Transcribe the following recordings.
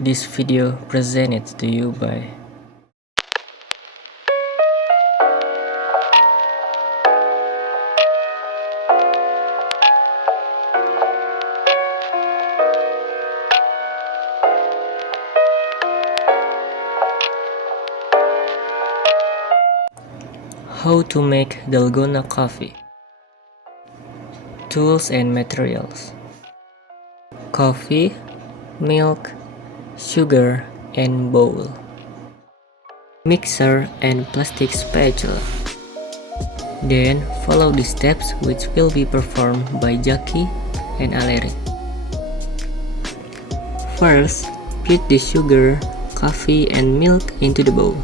This video presented to you by How to make Dalgona coffee. Tools and materials: coffee, milk, sugar, and bowl, mixer and plastic spatula. Then follow the steps which will be performed by Dzaky and Oleh. First, put the sugar, coffee, and milk into the bowl.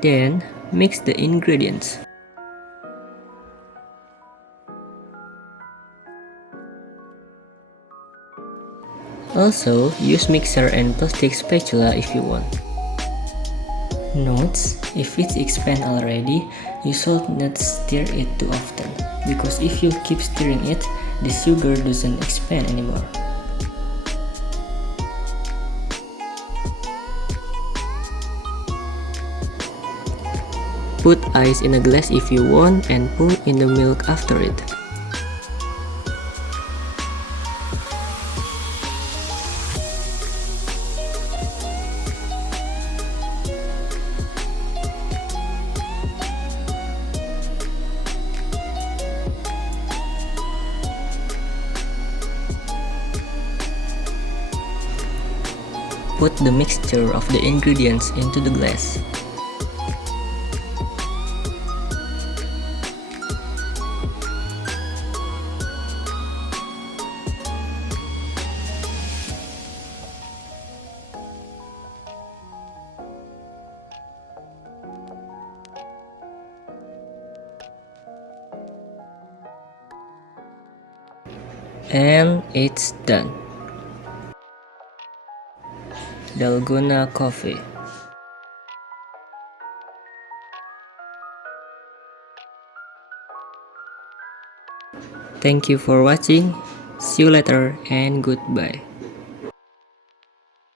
Then, mix the ingredients. Also, use mixer and plastic spatula if you want. Notes: if it's expand already, you should not stir it too often, because if you keep stirring it, the sugar doesn't expand anymore. Put ice in a glass if you want and pour in the milk after it. Put the mixture of the ingredients into the glass. And it's done. Dalgona coffee. Thank you for watching. See you later and goodbye.